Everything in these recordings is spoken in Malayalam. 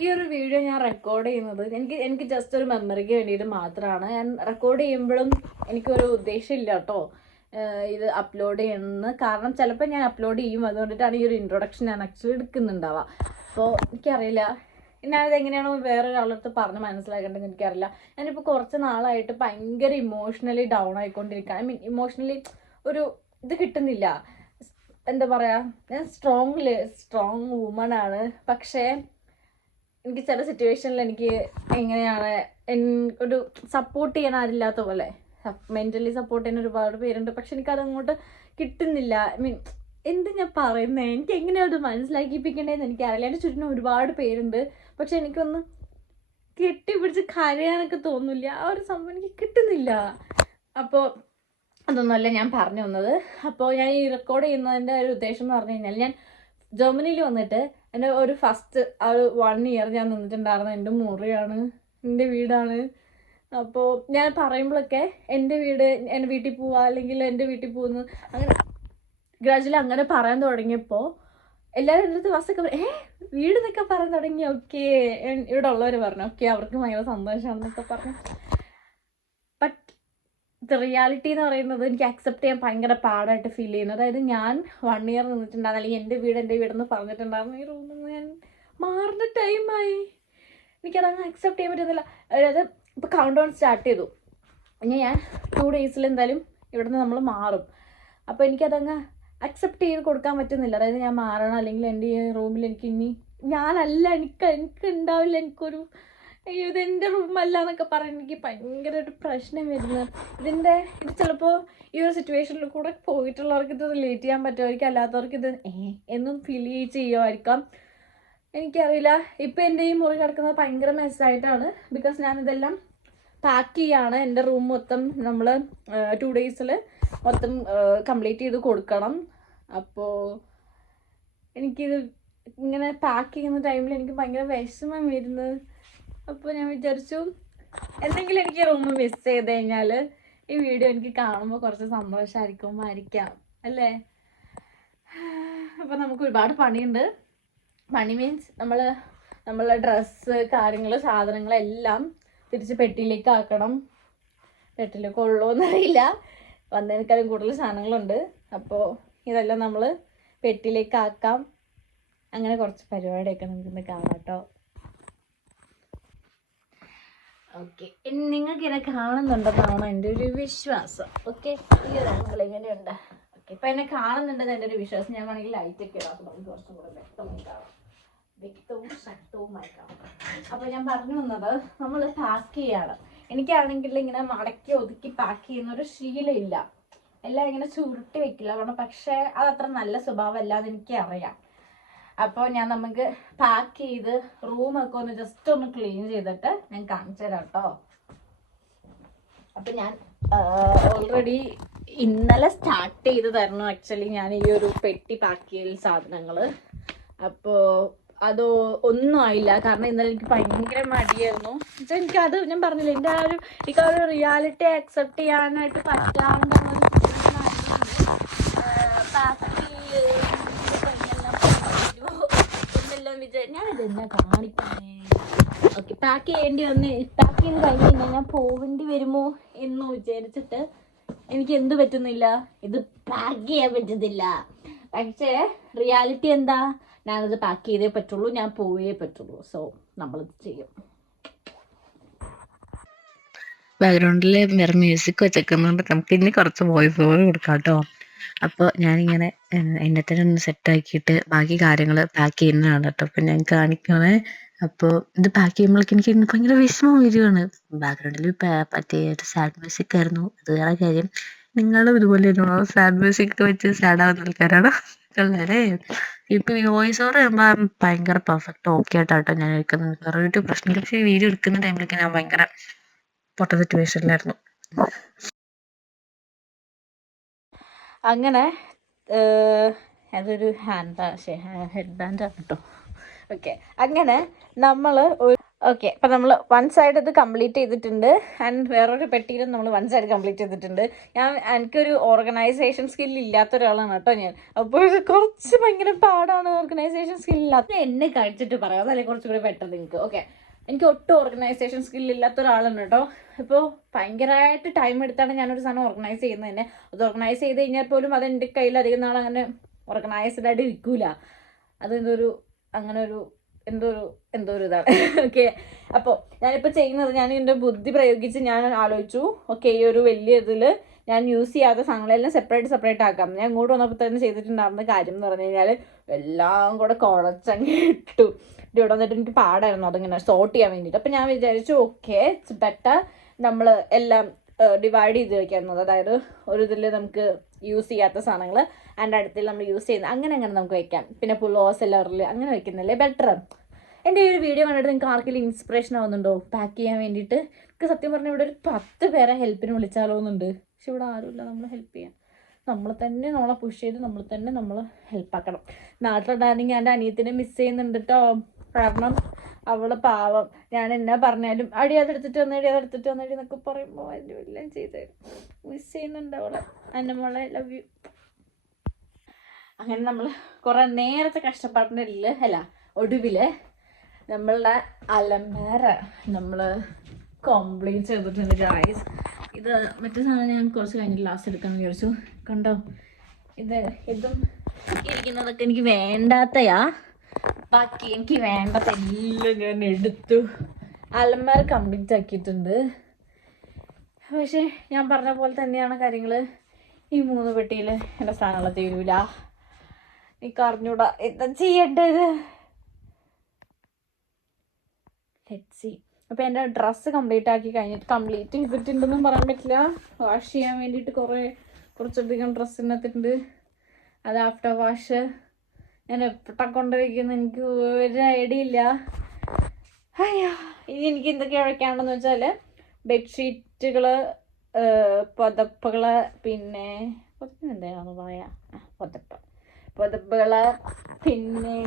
ഈ ഒരു വീഡിയോ ഞാൻ റെക്കോർഡ് ചെയ്യുന്നത് എനിക്ക് ജസ്റ്റ് ഒരു മെമ്മറിക്ക് വേണ്ടിയിട്ട് മാത്രമാണ്. ഞാൻ റെക്കോർഡ് ചെയ്യുമ്പോഴും എനിക്കൊരു ഉദ്ദേശമില്ല കേട്ടോ ഇത് അപ്ലോഡ് ചെയ്യുന്നത്. കാരണം ചിലപ്പോൾ ഞാൻ അപ്ലോഡ് ചെയ്യും, അതുകൊണ്ടിട്ടാണ് ഈ ഒരു ഇൻട്രൊഡക്ഷൻ ഞാൻ ആക്ച്വലി എടുക്കുന്നുണ്ടാവുക. അപ്പോൾ എനിക്കറിയില്ല ഞാനത് എങ്ങനെയാണോ വേറൊരാളടുത്ത് പറഞ്ഞ് മനസ്സിലാക്കേണ്ടതെന്ന് എനിക്കറിയില്ല. ഞാനിപ്പോൾ കുറച്ച് നാളായിട്ട് ഭയങ്കര ഇമോഷണലി ഡൗൺ ആയിക്കൊണ്ടിരിക്കുക. ഐ മീൻ ഇമോഷണലി ഒരു ഇത് കിട്ടുന്നില്ല. എന്താ പറയുക, ഞാൻ സ്ട്രോങ് വുമൺ ആണ്. പക്ഷേ എനിക്ക് ചില സിറ്റുവേഷനിൽ എനിക്ക് എങ്ങനെയാണ് ഒരു സപ്പോർട്ട് ചെയ്യാൻ ആരില്ലാത്ത പോലെ, മെൻ്റലി സപ്പോർട്ട് ചെയ്യാൻ ഒരുപാട് പേരുണ്ട്, പക്ഷെ എനിക്കതങ്ങോട്ട് കിട്ടുന്നില്ല. ഐ മീൻ എന്ത് ഞാൻ പറയുന്നത്, എനിക്ക് എങ്ങനെയാണ് അത് മനസ്സിലാക്കിപ്പിക്കേണ്ടതെന്ന് എനിക്കറിയില്ല. എൻ്റെ ചുറ്റിനും ഒരുപാട് പേരുണ്ട്, പക്ഷെ എനിക്കൊന്ന് കെട്ടിപ്പിടിച്ച് കരയാനൊക്കെ തോന്നില്ല. ആ ഒരു സംഭവം എനിക്ക് കിട്ടുന്നില്ല. അപ്പോൾ അതൊന്നുമല്ല ഞാൻ പറഞ്ഞു വന്നത്. അപ്പോൾ ഞാൻ ഈ റെക്കോർഡ് ചെയ്യുന്നതിൻ്റെ ഒരു ഉദ്ദേശം എന്ന് പറഞ്ഞു കഴിഞ്ഞാൽ, ഞാൻ ജർമ്മനിയിൽ വന്നിട്ട് എൻ്റെ ഒരു ഫസ്റ്റ് ആ ഒരു 1 ഇയർ ഞാൻ നിന്നിട്ടുണ്ടായിരുന്നത് എൻ്റെ മുറിയാണ്, എൻ്റെ വീടാണ്. അപ്പോൾ ഞാൻ പറയുമ്പോഴൊക്കെ എൻ്റെ വീട്ടിൽ പോവുക, അല്ലെങ്കിൽ എൻ്റെ വീട്ടിൽ പോകുന്നു, അങ്ങനെ ഗ്രാജുവലി അങ്ങനെ പറയാൻ തുടങ്ങിയപ്പോൾ എല്ലാവരും എൻ്റെ അടുത്ത് ബസ്സൊക്കെ വീട് എന്നൊക്കെ പറയാൻ തുടങ്ങി. ഓക്കെ, ഇവിടെ ഉള്ളവർ പറഞ്ഞു ഓക്കെ അവർക്ക് ഭയങ്കര സന്തോഷമാണെന്നൊക്കെ പറഞ്ഞു. ബട്ട് ദ റിയാലിറ്റി എന്ന് പറയുന്നത് എനിക്ക് അക്സെപ്റ്റ് ചെയ്യാൻ ഭയങ്കര പാടായിട്ട് ഫീൽ ചെയ്യുന്നു. അതായത് ഞാൻ 1 ഇയർ നിന്നിട്ടുണ്ടായിരുന്നു, അല്ലെങ്കിൽ എൻ്റെ വീടെന്ന് പറഞ്ഞിട്ടുണ്ടായിരുന്നു. ഈ റൂമിൽ നിന്ന് ഞാൻ മാറുന്ന ടൈമായി. എനിക്കതങ്ങ് അക്സെപ്റ്റ് ചെയ്യാൻ പറ്റുന്നില്ല. അതായത് ഇപ്പോൾ കൗണ്ട് ഡൗൺ സ്റ്റാർട്ട് ചെയ്തു, ഇനി ഞാൻ 2 ഡേയ്സിൽ എന്തായാലും ഇവിടുന്ന് നമ്മൾ മാറും. അപ്പോൾ എനിക്കതങ്ങ് അക്സെപ്റ്റ് ചെയ്ത് കൊടുക്കാൻ പറ്റുന്നില്ല. അതായത് ഞാൻ മാറണം, അല്ലെങ്കിൽ എൻ്റെ ഈ റൂമിൽ എനിക്ക് ഇനി ഞാനല്ല, എനിക്ക് ഉണ്ടാവില്ല, എനിക്കൊരു അയ്യോ ഇതെൻ്റെ റൂമല്ല എന്നൊക്കെ പറയാൻ എനിക്ക് ഭയങ്കര ഒരു പ്രശ്നം വരുന്നത്. ഇത് ചിലപ്പോൾ ഈ ഒരു സിറ്റുവേഷനിൽ കൂടെ പോയിട്ടുള്ളവർക്ക് ഇത് റിലേറ്റ് ചെയ്യാൻ പറ്റുമായിരിക്കും, അല്ലാത്തവർക്ക് ഇത് എന്നും ഫീൽ ചെയ്യുമായിരിക്കാം, എനിക്കറിയില്ല. ഇപ്പം എൻ്റെ ഈ മുറി കിടക്കുന്നത് ഭയങ്കര മെസ്സായിട്ടാണ്. ബിക്കോസ് ഞാനിതെല്ലാം പാക്ക് ചെയ്യാണ്. എൻ്റെ റൂം മൊത്തം നമ്മൾ 2 ഡേയ്സിൽ മൊത്തം കംപ്ലീറ്റ് ചെയ്ത് കൊടുക്കണം. അപ്പോൾ എനിക്കിത് ഇങ്ങനെ പാക്ക് ചെയ്യുന്ന ടൈമിൽ എനിക്ക് ഭയങ്കര വിഷമം വരുന്നത്. അപ്പോൾ ഞാൻ വിചാരിച്ചു എന്തെങ്കിലും എനിക്ക് റൂം മിസ് ചെയ്ത് കഴിഞ്ഞാൽ ഈ വീഡിയോ എനിക്ക് കാണുമ്പോൾ കുറച്ച് സന്തോഷമായിരിക്കും അല്ലേ. അപ്പോൾ നമുക്ക് ഒരുപാട് പണിയുണ്ട്. പണി മീൻസ് നമ്മളെ ഡ്രസ്സ് കാര്യങ്ങൾ സാധനങ്ങളെല്ലാം തിരിച്ച് പെട്ടിയിലേക്ക് ആക്കണം. പെട്ടിയിലേക്ക് ഉള്ളൂന്നറിയില്ല, വന്നതിനേക്കാളും കൂടുതൽ സാധനങ്ങളുണ്ട്. അപ്പോൾ ഇതെല്ലാം നമ്മൾ പെട്ടിയിലേക്ക് ആക്കാം. അങ്ങനെ കുറച്ച് പരിപാടിയൊക്കെ നമുക്കിന്ന് കാണാം കേട്ടോ. ഓക്കെ, നിങ്ങൾക്ക് എന്നെ കാണുന്നുണ്ടെന്നാണ് എൻ്റെ ഒരു വിശ്വാസം. ഓക്കെ, ഈ ഒരു ആംഗിൾ എങ്ങനെയുണ്ട്? ഓക്കെ, ഇപ്പം എന്നെ കാണുന്നുണ്ടെന്ന് എൻ്റെ ഒരു വിശ്വാസം. ഞാൻ വേണമെങ്കിൽ ലൈറ്റൊക്കെ ഇടാം, അപ്പോൾ നമുക്ക് കുറച്ചും കൂടെ വ്യക്തമായി കാണാം, വ്യക്തവും ശക്തവുമായി കാണാം. അപ്പോൾ ഞാൻ പറഞ്ഞു വന്നത്, നമ്മൾ പാക്ക് ചെയ്യാണ്. എനിക്കാണെങ്കിൽ ഇങ്ങനെ മടക്കി ഒതുക്കി പാക്ക് ചെയ്യുന്നൊരു ശീലമില്ല. എല്ലാം ഇങ്ങനെ ചുരുട്ടി വെക്കില്ല കാരണം, പക്ഷേ അതത്ര നല്ല സ്വഭാവമല്ല എന്ന് എനിക്കറിയാം. അപ്പോൾ നമുക്ക് പാക്ക് ചെയ്ത് റൂമൊക്കെ ഒന്ന് ജസ്റ്റ് ഒന്ന് ക്ലീൻ ചെയ്തിട്ട് ഞാൻ കാണിച്ചു തരാം കേട്ടോ. അപ്പം ഞാൻ ഓൾറെഡി ഇന്നലെ സ്റ്റാർട്ട് ചെയ്ത് തരണം ആക്ച്വലി ഞാൻ ഈ ഒരു പെട്ടി പാക്ക് ചെയ്യൽ സാധനങ്ങൾ. അപ്പോൾ അത് ഒന്നും ആയില്ല, കാരണം ഇന്നലെ എനിക്ക് ഭയങ്കര മടിയായിരുന്നു. എന്നുവെച്ചാൽ എനിക്കത് ഞാൻ പറഞ്ഞില്ല, എനിക്ക് ആ ഒരു റിയാലിറ്റി അക്സെപ്റ്റ് ചെയ്യാനായിട്ട് പറ്റാണ്ടെന്നൊരു പാക്ക് ഞാൻ ഇതെന്നാ കാണിക്കുന്നേ. ഓക്കെ, പാക്ക് ചെയ്യേണ്ടി വന്ന് പാക്ക് ചെയ്ത് കഴിഞ്ഞ് കഴിഞ്ഞാൽ ഞാൻ പോകേണ്ടി വരുമോ എന്ന് വിചാരിച്ചിട്ട് എനിക്ക് എന്ത് പറ്റുന്നില്ല, ഇത് പാക്ക് ചെയ്യാൻ പറ്റുന്നില്ല. പക്ഷേ റിയാലിറ്റി എന്താ, ഞാനത് പാക്ക് ചെയ്തേ പറ്റുള്ളൂ, ഞാൻ പോയേ പറ്റുള്ളൂ. സോ നമ്മളിത് ചെയ്യും. ബാക്ക്ഗ്രൗണ്ടിൽ വേറെ മ്യൂസിക് വെച്ചേക്കുന്നുണ്ട്, നമുക്ക് ഇനി കുറച്ച് വോയിസ് ഓവർ കൊടുക്കാം കേട്ടോ. അപ്പോൾ ഞാനിങ്ങനെ എന്നെ തന്നെ ഒന്ന് സെറ്റാക്കിയിട്ട് ബാക്കി കാര്യങ്ങൾ പാക്ക് ചെയ്യുന്നതാണ് കേട്ടോ. അപ്പം ഞാൻ കാണിക്കണേ. അപ്പോൾ ഇത് പാക്ക് ചെയ്യുമ്പോഴേക്കും എനിക്ക് ഭയങ്കര വിഷമം വരികയാണ്. ബാക്ക്ഗ്രൗണ്ടിൽ മറ്റേ സാഡ് മ്യൂസിക് ആയിരുന്നു, അത് വേറെ കാര്യം. നിങ്ങളും ഇതുപോലെ സാഡ് മ്യൂസിക് വെച്ച് സാഡാവുന്ന ആൾക്കാരാണോ? അല്ലേ? ഇപ്പം ഈ വോയിസ് ഓവർ ചെയ്യുമ്പോൾ ഭയങ്കര പെർഫെക്റ്റ് ഓക്കെ ആയിട്ടാട്ടോ ഞാൻ എടുക്കുന്നത്. വേറെ ഒരു പ്രശ്നമില്ല. പക്ഷേ ഈ വീഡിയോ എടുക്കുന്ന ടൈമിലേക്ക് ഞാൻ ഭയങ്കര പൊട്ട സിറ്റുവേഷനിലായിരുന്നു. അങ്ങനെ അതൊരു ഹെഡ് ബാൻഡാണ് കേട്ടോ. ഓക്കെ, അങ്ങനെ നമ്മൾ ഓക്കെ, അപ്പം നമ്മൾ വൺ സൈഡ് ഇത് കംപ്ലീറ്റ് ചെയ്തിട്ടുണ്ട്. ആൻഡ് വേറൊരു പെട്ടിയിലും നമ്മൾ വൺ സൈഡ് കംപ്ലീറ്റ് ചെയ്തിട്ടുണ്ട്. എനിക്കൊരു ഓർഗനൈസേഷൻ സ്കിൽ ഇല്ലാത്ത ഒരാളാണ് കേട്ടോ ഞാൻ. അപ്പോൾ ഇത് കുറച്ച് ഭയങ്കര പാടാണ് ഓർഗനൈസേഷൻ സ്കിൽ ഇല്ലാത്ത. എന്നെ കഴിച്ചിട്ട് പറയാം, അതല്ലേ കുറച്ചുകൂടി ബെറ്റർ നിങ്ങൾക്ക്. ഓക്കെ, എനിക്ക് ഒട്ടും ഓർഗനൈസേഷൻ സ്കിൽ ഇല്ലാത്ത ഒരാളാണ് കേട്ടോ. ഇപ്പോൾ ഭയങ്കരമായിട്ട് ടൈം എടുത്താണ് ഞാനൊരു സാധനം ഓർഗനൈസ് ചെയ്യുന്നത് തന്നെ. അത് ഓർഗനൈസ് ചെയ്ത് കഴിഞ്ഞാൽ പോലും അത് എൻ്റെ കയ്യിൽ അധികം നാൾ അങ്ങനെ ഓർഗനൈസ്ഡ് ആയിട്ട് ഇരിക്കൂല. അത് എന്തോ ഒരു ഇതാണ്. ഓക്കെ, അപ്പോൾ ഞാനിപ്പോൾ ചെയ്യുന്നത്, ഞാൻ എൻ്റെ ബുദ്ധി പ്രയോഗിച്ച് ഞാൻ ആലോചിച്ചു, ഓക്കെ ഈ ഒരു വലിയ ഇതിൽ ഞാൻ യൂസ് ചെയ്യാത്ത സാധനങ്ങളെല്ലാം സെപ്പറേറ്റ് ആക്കാം. ഞാൻ ഇങ്ങോട്ട് വന്നപ്പോൾ തന്നെ ചെയ്തിട്ടുണ്ടായിരുന്ന കാര്യം എന്ന് പറഞ്ഞു കഴിഞ്ഞാൽ എല്ലാം കൂടെ കുഴച്ചങ്ങ് ഇട്ടു. ഇവിടെ വന്നിട്ട് എനിക്ക് പാടായിരുന്നു അതിങ്ങനെ സോർട്ട് ചെയ്യാൻ വേണ്ടിയിട്ട്. അപ്പം ഞാൻ വിചാരിച്ചു ഓക്കെ ഇറ്റ്സ് ബെറ്റർ നമ്മൾ എല്ലാം ഡിവൈഡ് ചെയ്ത് വയ്ക്കുന്നത്. അതായത് ഒരു ഇതിൽ നമുക്ക് യൂസ് ചെയ്യാത്ത സാധനങ്ങൾ ആൻഡ് അടുത്തിൽ നമ്മൾ യൂസ് ചെയ്യുന്നത് അങ്ങനെ നമുക്ക് വയ്ക്കാം. പിന്നെ പുള്ളോസ് എല്ലാവരിൽ അങ്ങനെ വയ്ക്കുന്നില്ലേ ബെറ്റർ. എൻ്റെ ഈ ഒരു വീഡിയോ കണ്ടിട്ട് നിങ്ങൾക്ക് ആർക്കെങ്കിലും ഇൻസ്പിറേഷൻ ആവുന്നുണ്ടോ പാക്ക് ചെയ്യാൻ വേണ്ടിയിട്ട്? എനിക്ക് സത്യം പറഞ്ഞാൽ ഇവിടെ ഒരു 10 പേരെ ഹെൽപ്പിന് വിളിച്ചാലോ എന്നുണ്ട്. പക്ഷെ ഇവിടെ ആരുമില്ല നമ്മൾ ഹെൽപ്പ് ചെയ്യാൻ. നമ്മൾ തന്നെ നമ്മളെ പുഷ് ചെയ്ത് നമ്മൾ ഹെൽപ്പാക്കണം. നാട്ടിലുണ്ടായിരുന്നെങ്കിൽ എൻ്റെ അനിയത്തിനെ മിസ് ചെയ്യുന്നുണ്ട് കേട്ടോ. കാരണം അവള് പാവം, ഞാൻ എന്നാ പറഞ്ഞാലും അടി അതെടുത്തിട്ട് വന്നേടി എന്നൊക്കെ പറയുമ്പോൾ അതിൻ്റെ എല്ലാം ചെയ്ത് മിസ് ചെയ്യുന്നുണ്ട് അവളെ. എൻ്റെ മോളെ ലവ് യു. അങ്ങനെ നമ്മൾ കുറേ നേരത്തെ കഷ്ടപ്പാടിൻ്റെ ഒടുവിൽ നമ്മളുടെ അലമാര നമ്മൾ കംപ്ലീറ്റ് ചെയ്തിട്ടുണ്ട് ഗായ്സ്. ഇത് മറ്റേ സാധനം ഞാൻ കുറച്ച് കഴിഞ്ഞിട്ട് ലാസ്റ്റ് എടുക്കാമെന്ന് വിചാരിച്ചു. കണ്ടോ, ഇതും ഇരിക്കുന്നതൊക്കെ എനിക്ക് വേണ്ടാത്തയാ. ബാക്കി എനിക്ക് വേണ്ടതെല്ലാം ഞാൻ എടുത്തു. അലമാര കംപ്ലീറ്റ് ആക്കിയിട്ടുണ്ട്. പക്ഷേ ഞാൻ പറഞ്ഞ പോലെ തന്നെയാണ് കാര്യങ്ങൾ. ഈ 3 പെട്ടിയിൽ എൻ്റെ സാധനങ്ങൾ തീരൂല. എനിക്ക് അറിഞ്ഞൂടാ എന്താ ചെയ്യേണ്ടത്. Let's see. അപ്പോൾ എൻ്റെ ഡ്രസ്സ് കംപ്ലീറ്റ് ചെയ്തിട്ടുണ്ടെന്നും പറയാൻ പറ്റില്ല. വാഷ് ചെയ്യാൻ വേണ്ടിയിട്ട് കുറച്ചധികം ഡ്രസ്സ് ഇന്നത്തിട്ടുണ്ട്. അത് ആഫ്റ്റർ വാഷ് ഞാൻ എപ്പോഴാ കൊണ്ടുവയ്ക്കുന്നത് എനിക്ക് ഒരു ഐഡിയ ഇല്ല. അയ്യോ, ഇനി എനിക്ക് എന്തൊക്കെയാണ് വയ്ക്കാനുണ്ടെന്ന് വെച്ചാൽ ബെഡ്ഷീറ്റുകൾ, പുതപ്പുകൾ, പിന്നെ എന്താണെന്ന് പറയാ, പുതപ്പുകൾ, പിന്നെ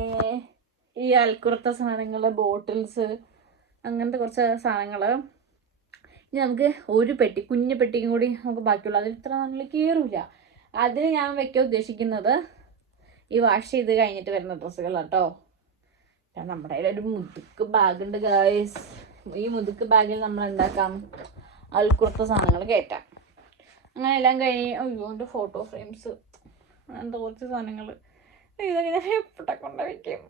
ഈ അൽക്കുറത്ത സാധനങ്ങൾ, ബോട്ടിൽസ്, അങ്ങനത്തെ കുറച്ച് സാധനങ്ങൾ. ഇനി നമുക്ക് ഒരു പെട്ടി, കുഞ്ഞു പെട്ടിക്കും കൂടി നമുക്ക് ബാക്കിയുള്ള, അതിൽ ഇത്ര നമ്മൾ കയറില്ല. അതിൽ ഞാൻ വയ്ക്കാൻ ഉദ്ദേശിക്കുന്നത് ഈ വാഷ് ചെയ്ത് കഴിഞ്ഞിട്ട് വരുന്ന ഡ്രസ്സുകൾ കേട്ടോ. നമ്മുടെ കയ്യിലൊരു മുതുക്ക് ബാഗുണ്ട് ഗായ്സ്. ഈ മുതുക്ക് ബാഗിൽ നമ്മൾ എന്താക്കാം, അൽക്കുറത്ത സാധനങ്ങൾ കയറ്റാം. അങ്ങനെ എല്ലാം കഴിഞ്ഞ് അയ്യോ എൻ്റെ ഫോട്ടോ ഫ്രെയിംസ്, അങ്ങനത്തെ കുറച്ച് സാധനങ്ങൾ ഇതെങ്ങനെ എപ്പോഴാ കൊണ്ടുവയ്ക്കും.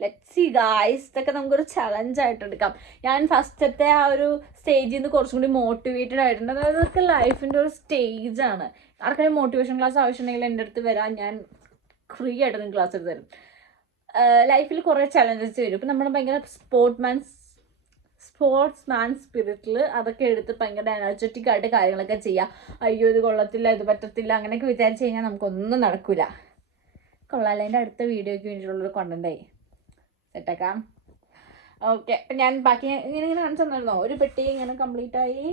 Let's see guys. ഇതൊക്കെ നമുക്കൊരു ചലഞ്ചായിട്ട് എടുക്കാം. ഞാൻ ഫസ്റ്റത്തെ ആ ഒരു സ്റ്റേജിൽ നിന്ന് കുറച്ചും കൂടി മോട്ടിവേറ്റഡ് ആയിട്ടുണ്ട്. അതായത് ഇതൊക്കെ ലൈഫിൻ്റെ ഒരു സ്റ്റേജാണ്. ആർക്കാരും മോട്ടിവേഷൻ ക്ലാസ് ആവശ്യമുണ്ടെങ്കിൽ എൻ്റെ അടുത്ത് വരാൻ ഞാൻ ഫ്രീ ആയിട്ട് നിങ്ങൾക്ക് ക്ലാസ് എടുത്ത് തരും. ലൈഫിൽ കുറേ ചലഞ്ചസ് വരും. ഇപ്പം നമ്മൾ ഭയങ്കര സ്പോർട്സ്മാൻ സ്പിരിറ്റിൽ അതൊക്കെ എടുത്ത് ഭയങ്കര എനർജറ്റിക് ആയിട്ട് കാര്യങ്ങളൊക്കെ ചെയ്യാം. അയ്യോ ഇത് കൊള്ളത്തില്ല, ഇത് പറ്റത്തില്ല, അങ്ങനെയൊക്കെ വിചാരിച്ച് കഴിഞ്ഞാൽ നമുക്കൊന്നും നടക്കില്ല. കൊള്ളാല്ലേ, എൻ്റെ അടുത്ത വീഡിയോയ്ക്ക് വേണ്ടിയിട്ടുള്ളൊരു കണ്ടൻറ്റായി സെറ്റാക്കാം. ഓക്കെ, അപ്പം ഞാൻ ബാക്കി ഇങ്ങനെ കാണിച്ചു തന്നിരുന്നോ. ഒരു പെട്ടി ഇങ്ങനെ കംപ്ലീറ്റായി,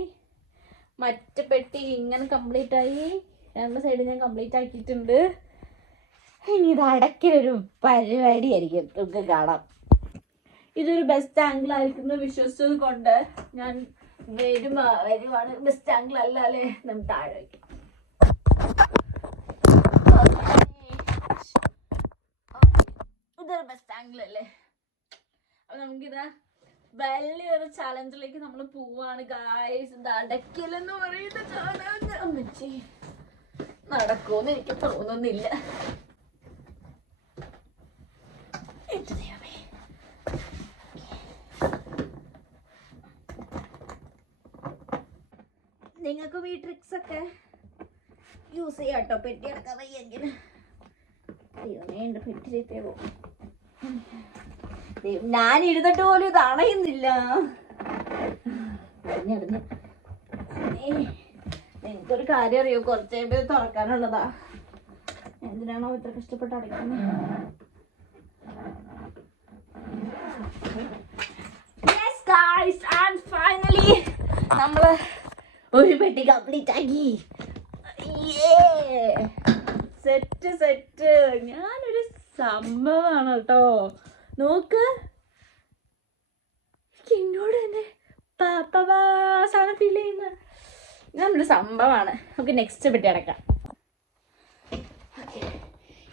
മറ്റു പെട്ടി ഇങ്ങനെ കംപ്ലീറ്റായി, 2 സൈഡ് ഞാൻ കംപ്ലീറ്റ് ആക്കിയിട്ടുണ്ട്. ഇനി ഇത് അടയ്ക്കലൊരു പരിപാടിയായിരിക്കും, നമുക്ക് കാണാം. ഇതൊരു ബെസ്റ്റ് ആംഗിൾ ആയിരിക്കുന്നു വിശ്വസിച്ചത് കൊണ്ട് ഞാൻ വരുവാണ്. ബെസ്റ്റ് ആംഗിൾ അല്ല അല്ലേ, നമുക്ക് താഴെ വയ്ക്കാം. ഇതൊരു ബെസ്റ്റ് ആംഗിൾ അല്ലേ. അപ്പൊ നമുക്കിതാ വലിയൊരു ചലഞ്ചിലേക്ക് നമ്മൾ പോവാണ് ഗായ്സ്. ഇത് അടയ്ക്കലെന്ന് പറയുന്ന ചലഞ്ച് നടക്കുമെന്ന് എനിക്ക് തോന്നുന്നില്ല. നിങ്ങൾക്കും ഈ ട്രിക്സ് ഒക്കെ യൂസ് ചെയ്യാം കേട്ടോ. പെട്ടി അടക്കാൻ വയ്യെങ്കിൽ പെട്ടി ചീത്തേ പോകും. ഞാൻ ഇരുന്നിട്ട് പോലും ഇത് അണയുന്നില്ല. എനിക്കൊരു കാര്യം അറിയോ, കുറച്ച് കഴിയുമ്പോൾ തുറക്കാനുള്ളതാ. എന്തിനാണോ ഇത്ര കഷ്ടപ്പെട്ട് അടയ്ക്കുന്നത്. Yes guys, and finally നമ്മള് ഒരു പെട്ടി കംപ്ലീറ്റ് ആക്കി. സെറ്റ്. ഞാനൊരു സംഭവമാണ് കേട്ടോ. നോക്ക്, എന്നോട് തന്നെ സാധനം ഫീൽ ചെയ്യുന്ന നമ്മുടെ സംഭവമാണ്. നമുക്ക് നെക്സ്റ്റ് പെട്ടി അടക്കാം.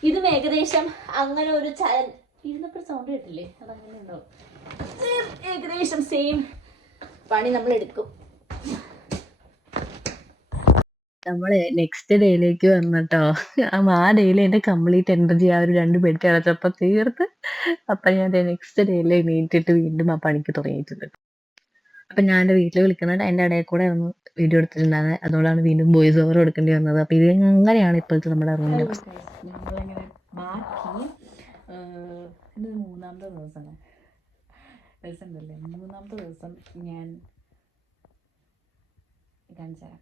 ഇതും ഏകദേശം അങ്ങനെ ഒരു ഇരുന്നപ്പോൾ സൗണ്ട് കേട്ടില്ലേ, അതങ്ങനെ ഉണ്ടാവും. ഏകദേശം സെയിം പണി നമ്മൾ എടുക്കും. നമ്മള് നെക്സ്റ്റ് ഡേയിലേക്ക് വന്നിട്ടോ. ആ ഡേയിൽ എന്റെ കംപ്ലീറ്റ് എനർജി ആ ഒരു 2 പെട്ടി അടച്ചപ്പോ തീർത്ത്. അപ്പൊ ഞാൻ നെക്സ്റ്റ് ഡേയിൽ എണീറ്റിട്ട് വീണ്ടും ആ പണിക്ക് തുടങ്ങിയിട്ടുണ്ട്. അപ്പൊ ഞാൻ എന്റെ വീട്ടിൽ വിളിക്കുന്നത് അതിന്റെ ഇടയിൽ കൂടെ ഒന്ന് വീഡിയോ എടുത്തിട്ടുണ്ടായിരുന്നത്. അതുകൊണ്ടാണ് വീണ്ടും വോയിസ് ഓവർ കൊടുക്കേണ്ടി വന്നത്. അപ്പൊ ഇത് അങ്ങനെയാണ് ഇപ്പോഴത്തെ നമ്മുടെ റൂമിന്റെ അവസ്ഥ. ഞങ്ങളിങ്ങനെ ബാക്കി ഇത് മൂന്നാമത്തെ ദിവസമാണ്. ദിവസമുണ്ടല്ലേ, മൂന്നാമത്തെ ദിവസം ഞാൻ കാണിച്ചു തരാം.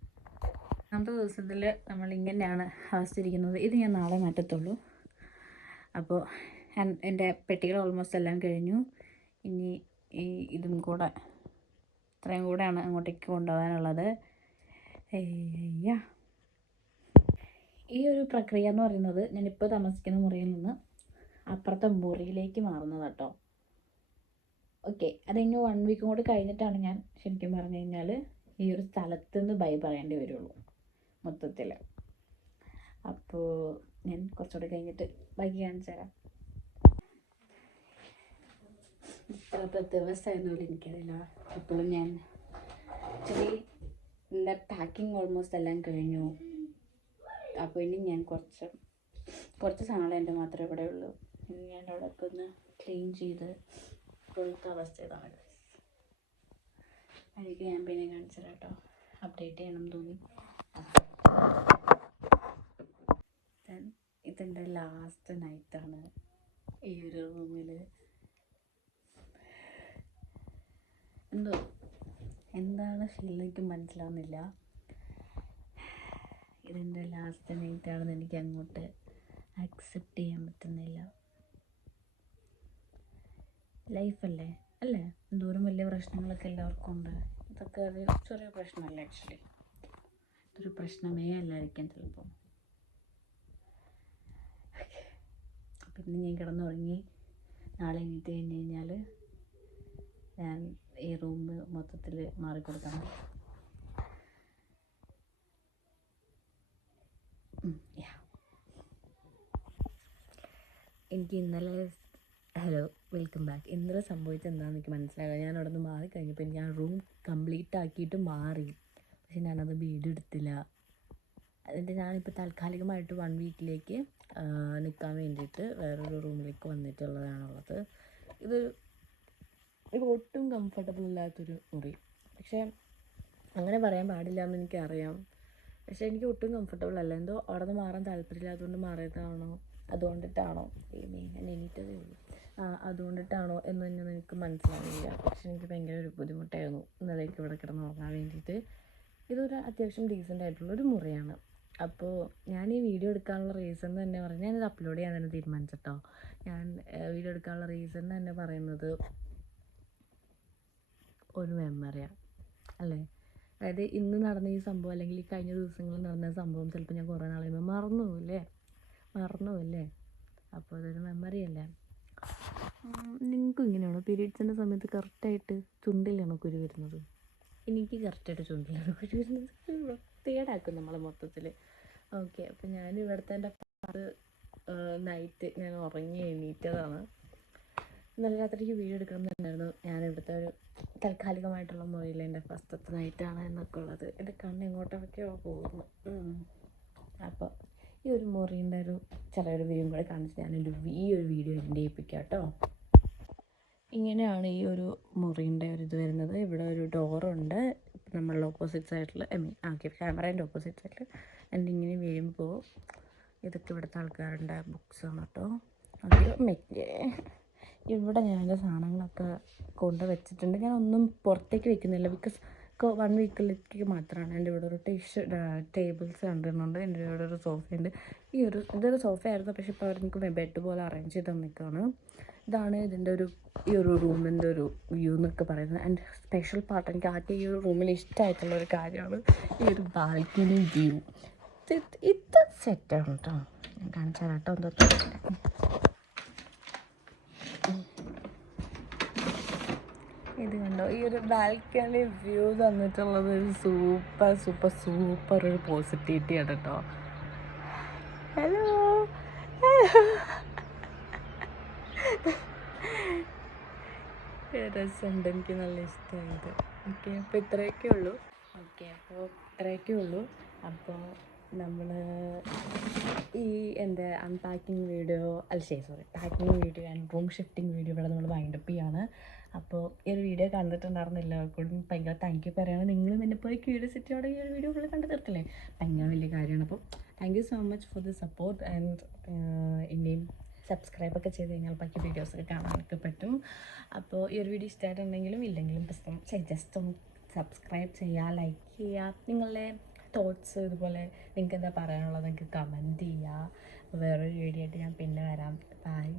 മൂന്നാമത്തെ ദിവസത്തിൽ നമ്മൾ ഇങ്ങനെയാണ് അവസ്ഥ ഇരിക്കുന്നത്. ഇത് ഞാൻ നാളെ മാറ്റത്തുള്ളൂ. അപ്പോൾ എൻ്റെ പെട്ടികൾ ഓൾമോസ്റ്റ് എല്ലാം കഴിഞ്ഞു. ഇനി ഇതും കൂടെ, ഇത്രയും കൂടെയാണ് അങ്ങോട്ടേക്ക് കൊണ്ടുപോകാനുള്ളത്. ഈ ഒരു പ്രക്രിയ എന്ന് പറയുന്നത് ഞാനിപ്പോൾ താമസിക്കുന്ന മുറിയിൽ നിന്ന് അപ്പുറത്തെ മുറിയിലേക്ക് മാറുന്നത് കേട്ടോ. ഓക്കെ, അതിന് 1 വീക്കും കൂടി കഴിഞ്ഞിട്ടാണ് ഞാൻ ശരിക്കും പറഞ്ഞു കഴിഞ്ഞാൽ ഈ ഒരു സ്ഥലത്ത് നിന്ന് ബൈ പറയേണ്ടി വരുള്ളൂ മൊത്തത്തിൽ. അപ്പോൾ ഞാൻ കുറച്ചുകൂടി കഴിഞ്ഞിട്ട് ബാക്കി കാണിച്ചു തരാം. ഇത്ര ദിവസമായിരുന്നു എനിക്കറിയില്ല. ഇപ്പോഴും ഞാൻ എൻ്റെ പാക്കിങ് ഓൾമോസ്റ്റ് എല്ലാം കഴിഞ്ഞു. അപ്പോൾ ഇനി ഞാൻ കുറച്ച് സാധനങ്ങൾ എൻ്റെ മാത്രമേ ഇവിടെ ഉള്ളൂ. ഇനി ഞാൻ അവിടെയൊക്കെ ഒന്ന് ക്ലീൻ ചെയ്ത് ഇപ്പോഴത്തെ അവസ്ഥ ഇതാണ്. അതിലേക്ക് ഞാൻ പിന്നെ കാണിച്ചു തരാം കേട്ടോ. അപ്ഡേറ്റ് ചെയ്യണം തോന്നി. ഇതെൻ്റെ ലാസ്റ്റ് നൈറ്റാണ് ഈ ഒരു റൂമിൽ. എന്താണ് ഫീൽ എനിക്ക് മനസ്സിലാവുന്നില്ല. ഇതെൻ്റെ ലാസ്റ്റ് നൈറ്റാണെന്ന് എനിക്ക് അങ്ങോട്ട് അക്സെപ്റ്റ് ചെയ്യാൻ പറ്റുന്നില്ല. ലൈഫല്ലേ അല്ലേ, എന്തോരം വലിയ പ്രശ്നങ്ങളൊക്കെ എല്ലാവർക്കും ഉണ്ട്. ഇതൊക്കെ ഒരു ചെറിയ പ്രശ്നമല്ല. ആക്ച്വലി ഇതൊരു പ്രശ്നമേ അല്ലായിരിക്കാം ചിലപ്പോൾ. അപ്പം ഇന്ന് ഞാൻ കിടന്നുറങ്ങി. നാളെ എണീറ്റ് കഴിഞ്ഞ് കഴിഞ്ഞാൽ ഞാൻ ഈ റൂം മൊത്തത്തിൽ മാറിക്കൊടുക്കണം. എനിക്ക് ഇന്നലെ വെൽക്കം ബാക്ക്. ഇന്നലെ സംഭവിച്ചത് എന്താണെന്ന് എനിക്ക് മനസ്സിലാകാം. ഞാൻ അവിടെ നിന്ന് മാറിക്കഴിഞ്ഞപ്പോൾ ഞാൻ റൂം കംപ്ലീറ്റ് ആക്കിയിട്ട് മാറി. പക്ഷെ ഞാനത് വീഡിയോ എടുത്തില്ല. എന്നിട്ട് ഞാനിപ്പോൾ താൽക്കാലികമായിട്ട് 1 വീക്കിലേക്ക് നിൽക്കാൻ വേണ്ടിയിട്ട് വേറൊരു റൂമിലേക്ക് വന്നിട്ടുള്ളതാണുള്ളത്. ഇത് ഒട്ടും കംഫർട്ടബിൾ ഇല്ലാത്തൊരു മുറി. പക്ഷേ അങ്ങനെ പറയാൻ പാടില്ല എന്ന് എനിക്കറിയാം. പക്ഷേ എനിക്ക് ഒട്ടും കംഫർട്ടബിൾ അല്ല. എന്തോ അവിടെ നിന്ന് മാറാൻ താല്പര്യമില്ലാത്തതുകൊണ്ട് മാറിയതാണോ, അതുകൊണ്ടിട്ടാണോ, ഞാൻ എണീറ്റതേ ഉള്ളൂ, അതുകൊണ്ടിട്ടാണോ എന്ന് തന്നെ എനിക്ക് മനസ്സിലാവില്ല. പക്ഷെ എനിക്ക് ഭയങ്കര ഒരു ബുദ്ധിമുട്ടായിരുന്നു ഇന്നലേക്ക് ഇവിടെ കിടന്ന് ഉറങ്ങാൻ വേണ്ടിയിട്ട്. ഇതൊരു അത്യാവശ്യം ഡീസൻ്റ് ആയിട്ടുള്ളൊരു മുറിയാണ്. അപ്പോൾ ഞാൻ ഈ വീഡിയോ എടുക്കാനുള്ള റീസൺ തന്നെ പറഞ്ഞാൽ ഞാനിത് അപ്ലോഡ് ചെയ്യാൻ തന്നെ തീരുമാനിച്ചിട്ടോ. ഞാൻ വീഡിയോ എടുക്കാനുള്ള റീസൺ തന്നെ പറയുന്നത് ഒരു മെമ്മറിയാണ് അല്ലേ. അതായത് ഇന്ന് നടന്ന ഈ സംഭവം അല്ലെങ്കിൽ ഈ കഴിഞ്ഞ ദിവസങ്ങളിൽ നടന്ന സംഭവം ചിലപ്പോൾ ഞാൻ കുറേ നാൾ കഴിയുമ്പോൾ മറന്നുപോയില്ലേ. അപ്പോൾ അതൊരു മെമ്മറി അല്ലേ. നിങ്ങൾക്കും ഇങ്ങനെയാണോ പീരീഡ്സിൻ്റെ സമയത്ത് കറക്റ്റായിട്ട് ചുണ്ടിലാണോ കുരു വരുന്നത്? എനിക്ക് കറക്റ്റായിട്ട് ചുണ്ടിലാണ് കുരു വരുന്നത്. വൃത്തികേടാക്കും നമ്മളെ മൊത്തത്തിൽ. ഓക്കെ, അപ്പോൾ ഞാൻ ഇവിടുത്തെ എൻ്റെ നൈറ്റ് ഞാൻ ഉറങ്ങി എണീറ്റതാണ്. ഇന്നലെ രാത്രിക്ക് വീഡിയോ എടുക്കണം എന്നുണ്ടായിരുന്നു. ഞാൻ ഇവിടുത്തെ ഒരു താൽക്കാലികമായിട്ടുള്ള മുറിയിൽ എൻ്റെ ഫസ്റ്റത്തെ നൈറ്റാണ് എന്നൊക്കെ ഉള്ളത്. എൻ്റെ കണ്ണ് എങ്ങോട്ടൊക്കെയോ പോകുന്നു. അപ്പോൾ ഈ ഒരു മുറീൻ്റെ ഒരു ചെറിയൊരു വ്യൂ കൂടെ കാണിച്ച് ഈ ഒരു വീഡിയോ എൻ്റെ ഏൽപ്പിക്കാം കേട്ടോ. ഇങ്ങനെയാണ് ഈ ഒരു മുറീൻ്റെ ഒരു ഇത് വരുന്നത്. ഇവിടെ ഒരു ഡോറുണ്ട് നമ്മളുടെ ഓപ്പോസിറ്റ് സൈഡിൽ, ക്യാമറേൻ്റെ ഓപ്പോസിറ്റ് സൈഡിൽ. എൻ്റെ ഇങ്ങനെ വീഴുമ്പോൾ ഇതൊക്കെ ഇവിടുത്തെ ആൾക്കാരുടെ ബുക്സാണ് കേട്ടോ. ഇവിടെ ഞാൻ എൻ്റെ സാധനങ്ങളൊക്കെ കൊണ്ട് വെച്ചിട്ടുണ്ട്. ഞാനൊന്നും പുറത്തേക്ക് വെക്കുന്നില്ല. ബിക്കോസ് 1 വീക്കിലേക്ക് മാത്രമാണ്. എൻ്റെ ഇവിടെ ഒരു ടേബിൾസ് കണ്ടിരുന്നുണ്ട്. എൻ്റെ ഇവിടെ ഒരു സോഫയുണ്ട്. ഇതൊരു സോഫയായിരുന്നു, പക്ഷേ ഇപ്പോൾ അവർക്ക് ബെഡ് പോലെ അറേഞ്ച് ചെയ്ത് തന്നിട്ടാണ്. ഇതാണ് ഇതിൻ്റെ ഈ ഒരു റൂമിൻ്റെ ഒരു വ്യൂ എന്നൊക്കെ പറയുന്നത്. ആൻഡ് സ്പെഷ്യൽ പാർട്ട് എനിക്ക് ആദ്യം ഈ ഒരു റൂമിൽ ഇഷ്ടമായിട്ടുള്ളൊരു കാര്യമാണ് ഈ ഒരു ബാൽക്കണി വ്യൂ. ഇത് സെറ്റാണ് കേട്ടോ. ഞാൻ കാണിച്ചാൽ കേട്ടോ എന്തോ. ഇത് കണ്ടോ, ഈ ഒരു ബാൽക്കണി വ്യൂ തന്നിട്ടുള്ളത് ഒരു സൂപ്പർ സൂപ്പർ സൂപ്പർ ഒരു പോസിറ്റിവിറ്റി ആണ് കേട്ടോ. ഹലോ രസമുണ്ട്, എനിക്ക് നല്ല ഇഷ്ടമായത്. ഓക്കെ, അപ്പോൾ ഇത്രയൊക്കെ ഉള്ളൂ. അപ്പോൾ നമ്മൾ ഈ എൻ്റെ unpacking video packing video and room shifting video ഇവിടെ നമ്മൾ വൈൻഡപ്പ് ചെയ്യാണ്. അപ്പോൾ ഈ ഒരു വീഡിയോ കണ്ടിട്ടുണ്ടായിരുന്നില്ല, എല്ലാവർക്കും ഭയങ്കര താങ്ക് യു പറയുകയാണ്. നിങ്ങളും എന്നെ പോയി ക്യൂരിയോസിറ്റിയോടെ ഈ ഒരു വീഡിയോ ഫുള്ള് കണ്ടു തീർത്തില്ലേ, ഭയങ്കര വലിയ കാര്യമാണ്. അപ്പോൾ thank you so much for the support and ഇനിയും സബ്സ്ക്രൈബൊക്കെ ചെയ്ത് കഴിഞ്ഞാൽ ബാക്കി വീഡിയോസൊക്കെ കാണാനൊക്കെ പറ്റും. അപ്പോൾ ഈ ഒരു വീഡിയോ ഇഷ്ടമായിട്ടുണ്ടെങ്കിലും ഇല്ലെങ്കിലും ജസ്റ്റ് ഒന്ന് സബ്സ്ക്രൈബ് ചെയ്യുക, ലൈക്ക് ചെയ്യുക, നിങ്ങളുടെ തോട്ട്സ് ഇതുപോലെ നിങ്ങൾക്ക് എന്താ പറയാനുള്ളത് നിങ്ങൾക്ക് കമൻറ്റ് ചെയ്യുക. വേറൊരു വീഡിയോ ആയിട്ട് ഞാൻ പിന്നെ വരാം. ബൈ.